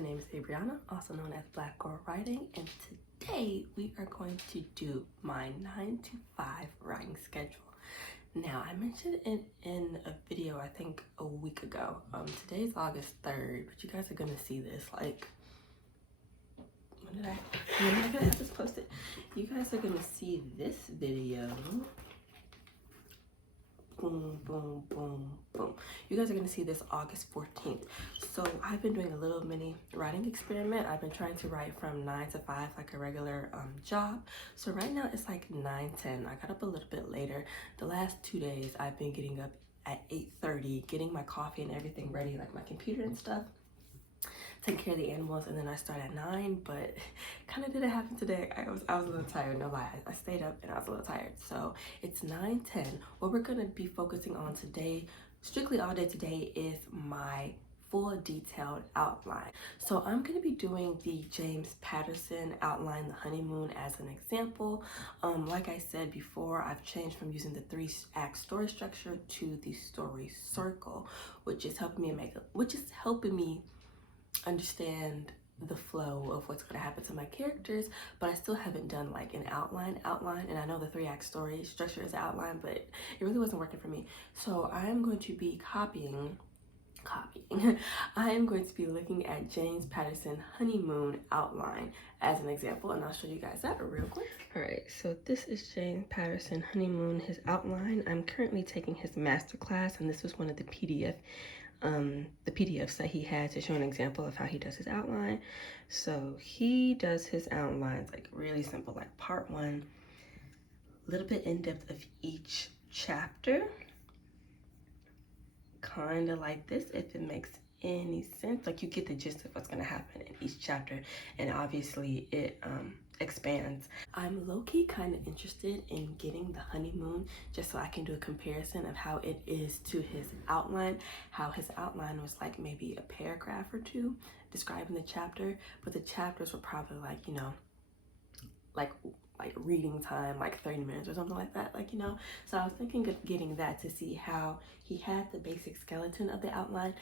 My name is Abriana, also known as Black Girl Writing, and today we are going to do my 9 to 5 writing schedule. Now, I mentioned it in a video, I think a week ago. Today's August 3rd, but you guys are gonna see this like, when am I gonna have this posted? You guys are gonna see this video. Boom, boom, boom, boom. You guys are gonna see this August 14th. So I've been doing a little mini writing experiment. I've been trying to write from 9 to 5 like a regular job. So right now it's like 9:10. I got up a little bit later. The last 2 days I've been getting up at 8:30, getting my coffee and everything ready, like my computer and stuff, take care of the animals, and then I start at 9, but kind of didn't happen today. I was a little tired, no lie. I stayed up and I was a little tired. So it's 9:10. What we're gonna be focusing on today, strictly all day today, is my full detailed outline. So I'm gonna be doing the James Patterson outline, The Honeymoon, as an example. Like I said before, I've changed from using the 3-act story structure to the story circle, which is helping me understand the flow of what's going to happen to my characters, but I still haven't done like an outline, and I know the 3-act story structure is outline, but it really wasn't working for me. So I am going to be copying I am going to be looking at James Patterson Honeymoon outline as an example, and I'll show you guys that real quick. All right, so this is James Patterson Honeymoon, his outline. I'm currently taking his masterclass, and this was one of the PDFs that he had to show an example of how he does his outline. So he does his outlines like really simple, like part 1, a little bit in depth of each chapter, kind of like this, if it makes any sense. Like you get the gist of what's going to happen in each chapter, and obviously it expands. I'm low-key kind of interested in getting the honeymoon just so I can do a comparison of how it is to his outline, how his outline was like maybe a paragraph or 2 describing the chapter, but the chapters were probably like, you know, like reading time, like 30 minutes or something like that, like, you know. So I was thinking of getting that to see how he had the basic skeleton of the outline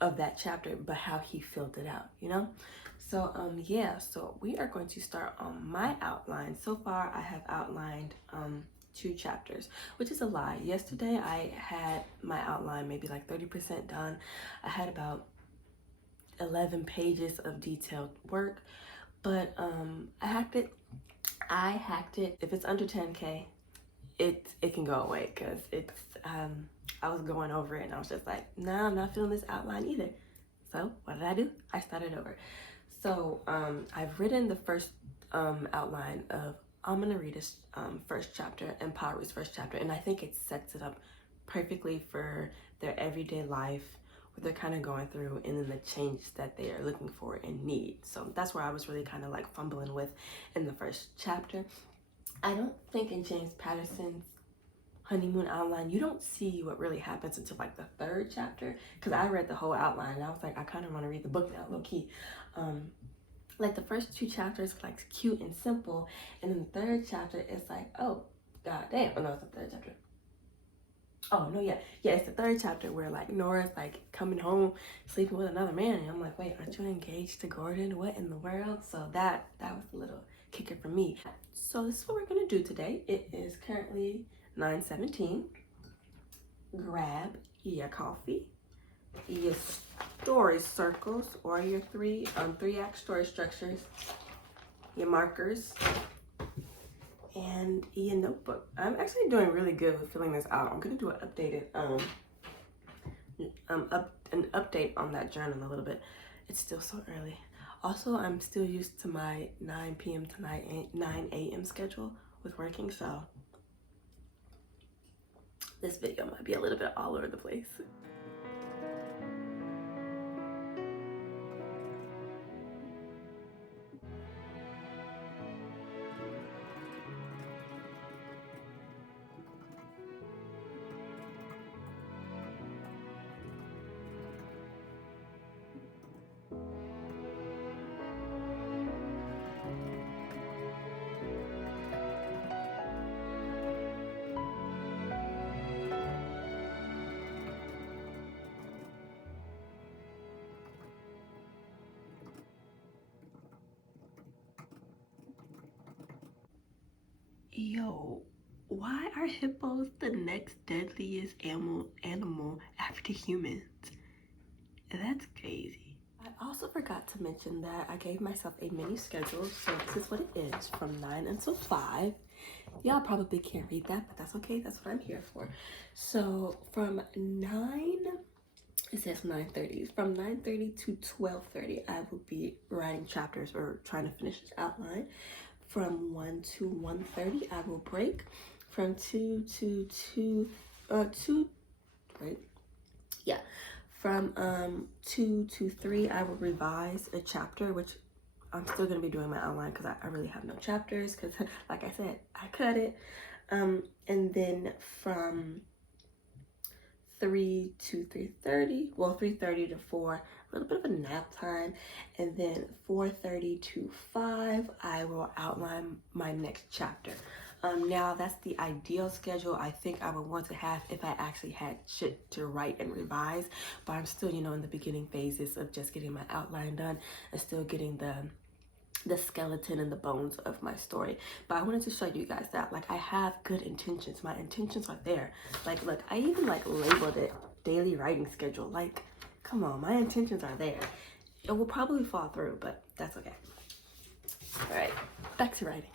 of that chapter, but how he filled it out, you know. So yeah, so we are going to start on my outline. So far I have outlined 2 chapters, which is a lie. Yesterday I had my outline maybe like 30% done. I had about 11 pages of detailed work, but I hacked it. If it's under 10K, it can go away, because it's I was going over it and I was just like, nah, I'm not feeling this outline either. So what did I do? I started over. So I've written the first outline of Amanarita's first chapter and Paru's first chapter, and I think it sets it up perfectly for their everyday life, what they're kind of going through, and then the changes that they are looking for and need. So that's where I was really kind of like fumbling with in the first chapter. I don't think in James Patterson's honeymoon outline you don't see what really happens until like the 3rd chapter, because I read the whole outline and I was like, I kind of want to read the book now, low-key. Like the first 2 chapters like cute and simple, and then the 3rd chapter is like, oh god damn. Oh no, it's the 3rd chapter. Oh no, yeah, it's the 3rd chapter where like Nora's like coming home sleeping with another man, and I'm like, wait, aren't you engaged to Gordon? What in the world? So that was a little kicker for me. So this is what we're gonna do today. It is currently 9:17. Grab your coffee, your story circles, or your 3-act story structures, your markers, and your notebook. I'm actually doing really good with filling this out. I'm gonna do an updated an update on that journal in a little bit. It's still so early. Also, I'm still used to my 9 p.m. to 9 a.m. schedule with working, so this video might be a little bit all over the place. Yo, why are hippos the next deadliest animal after humans? That's crazy. I also forgot to mention that I gave myself a mini schedule, so this is what it is from 9 until 5. Y'all probably can't read that, but that's okay. That's what I'm here for. So from 9, it says 9:30. From 9:30 to 12:30, I will be writing chapters or trying to finish this outline. From 1 to 1:30, I will break. From 2 to 2, right? Yeah. From 2 to 3, I will revise a chapter, which I'm still going to be doing my outline because I really have no chapters because, like I said, I cut it. And then from 3 to 3:30, well, 3:30 to 4, a little bit of a nap time. And then 4:30 to 5, I will outline my next chapter. Now that's the ideal schedule I think I would want to have if I actually had shit to write and revise, but I'm still, in the beginning phases of just getting my outline done and still getting the skeleton and the bones of my story. But I wanted to show you guys that I have good intentions. My intentions are there. Look, I even labeled it daily writing schedule. Come on, my intentions are there. It will probably fall through, but that's okay. All right, back to writing.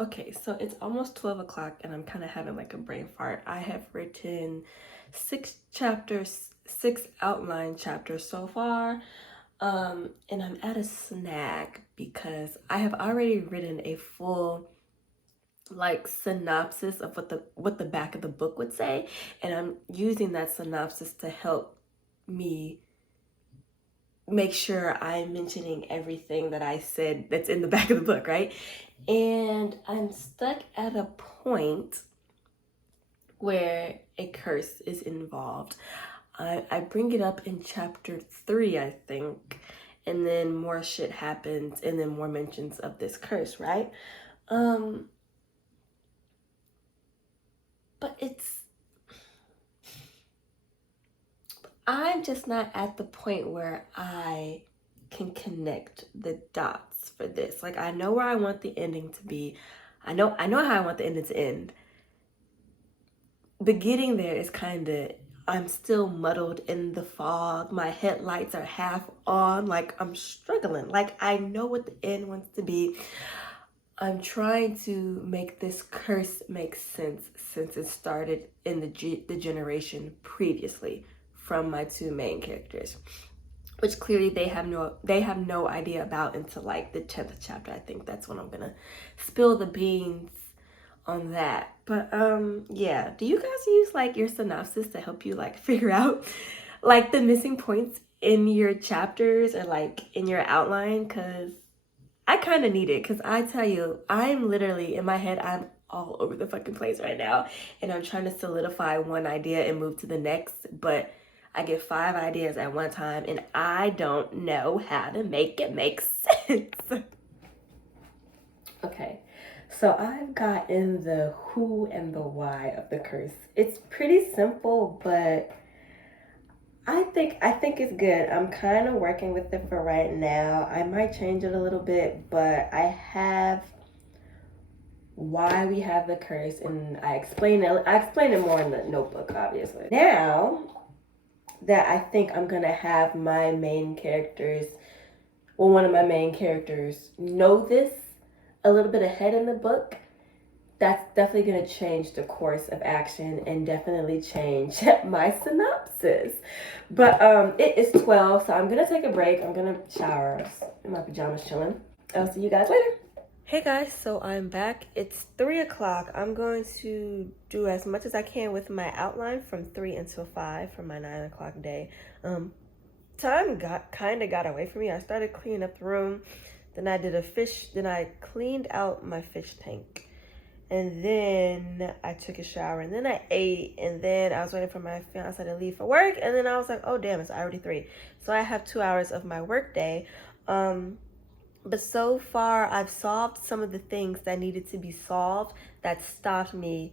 Okay, so it's almost 12 o'clock and I'm kind of having a brain fart. I have written 6 chapters, 6 outline chapters so far. And I'm at a snag because I have already written a full synopsis of what the back of the book would say, and I'm using that synopsis to help me make sure I'm mentioning everything that I said that's in the back of the book, right? And I'm stuck at a point where a curse is involved. I bring it up in chapter 3, I think, and then more shit happens and then more mentions of this curse, right? But I'm just not at the point where I can connect the dots for this. I know where I want the ending to be. I know how I want the ending to end. But getting there is I'm still muddled in the fog. My headlights are half on. I'm struggling. I know what the end wants to be. I'm trying to make this curse make sense since it started in the generation previously from my 2 main characters, which clearly they have no idea about until the 10th chapter. I think that's when I'm gonna spill the beans on that. But yeah, do you guys use your synopsis to help you figure out the missing points in your chapters or in your outline? Because I kind of need it, because I tell you, I'm literally in my head, I'm all over the fucking place right now, and I'm trying to solidify one idea and move to the next, but I get 5 ideas at one time and I don't know how to make it make sense. Okay, so I've gotten the who and the why of the curse. It's pretty simple, but I think it's good. I'm kind of working with it for right now. I might change it a little bit, but I have why we have the curse, and I explain it more in the notebook, obviously. Now that I think I'm gonna have my main characters, well, one of my main characters know this a little bit ahead in the book, that's definitely going to change the course of action and definitely change my synopsis. But it is 12, so I'm going to take a break. I'm going to shower in my pajamas chilling. I'll see you guys later. Hey guys, so I'm back. It's 3 o'clock. I'm going to do as much as I can with my outline from 3 until 5 for my 9 o'clock day. time kind of got away from me. I started cleaning up the room. Then I cleaned out my fish tank. And then I took a shower, and then I ate, and then I was waiting for my fiance to leave for work, and then I was like, oh damn, it's already 3. So I have 2 hours of my work day. But so far I've solved some of the things that needed to be solved that stopped me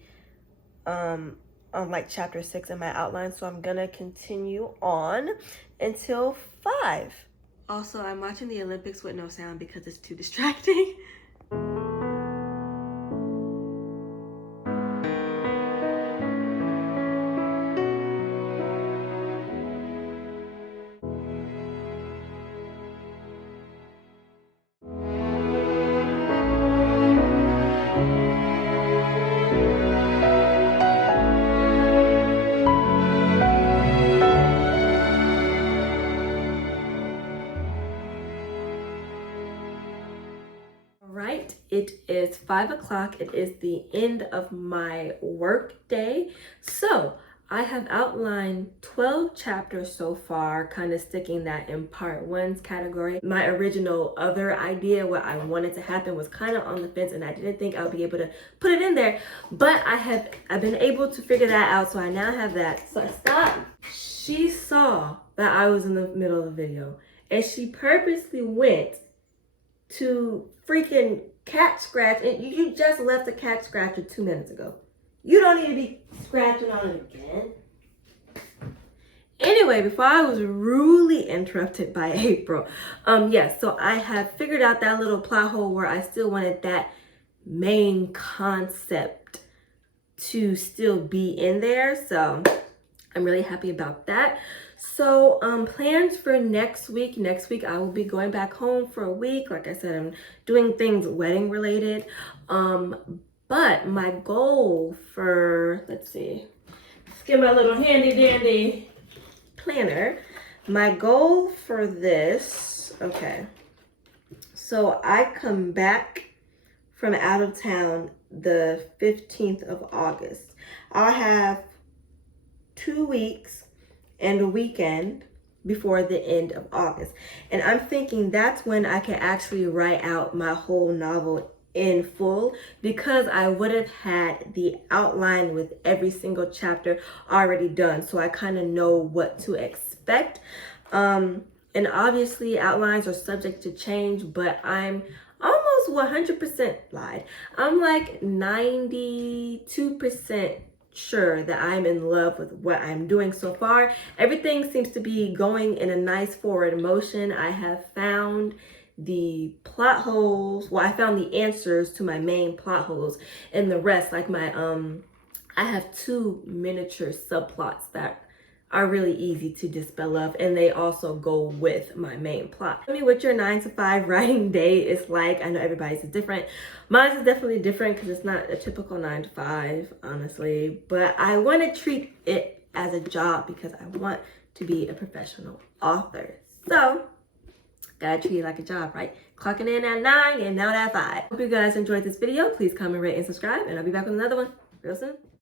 on like chapter 6 in my outline. So I'm gonna continue on until 5. Also, I'm watching the Olympics with no sound because it's too distracting. Right, it is 5 o'clock. It is the end of my work day. So I have outlined 12 chapters so far, kind of sticking that in part 1's category. My original other idea, what I wanted to happen, was kind of on the fence, and I didn't think I would be able to put it in there, but I've been able to figure that out, so I now have that. So I stopped. She saw that I was in the middle of a video, and she purposely went to freaking cat scratch, and you just left a cat scratcher 2 minutes ago. You don't need to be scratching on it again. Anyway, before I was rudely interrupted by April, yes, so I have figured out that little plot hole where I still wanted that main concept to still be in there, so I'm really happy about that. So plans for next week. Next week I will be going back home for a week. Like I said, I'm doing things wedding related. But my goal for, let's get my little handy dandy planner. My goal for this, okay. So I come back from out of town the 15th of August. I'll have 2 weeks and a weekend before the end of August. And I'm thinking that's when I can actually write out my whole novel in full, because I would have had the outline with every single chapter already done. So I kind of know what to expect. And obviously outlines are subject to change, but I'm almost 100% lied. I'm like 92% sure that I'm in love with what I'm doing so far. Everything seems to be going in a nice forward motion. I have found the plot holes. Well, I found the answers to my main plot holes, and the rest, like my I have 2 miniature subplots that are really easy to dispel of, and they also go with my main plot. Tell me what your 9 to 5 writing day is like. I know everybody's is different. Mine is definitely different because it's not a typical 9 to 5, honestly, but I want to treat it as a job because I want to be a professional author. So gotta treat it like a job, right? Clocking in at 9 and out at 5. Hope you guys enjoyed this video. Please comment, rate, and subscribe, and I'll be back with another one real soon.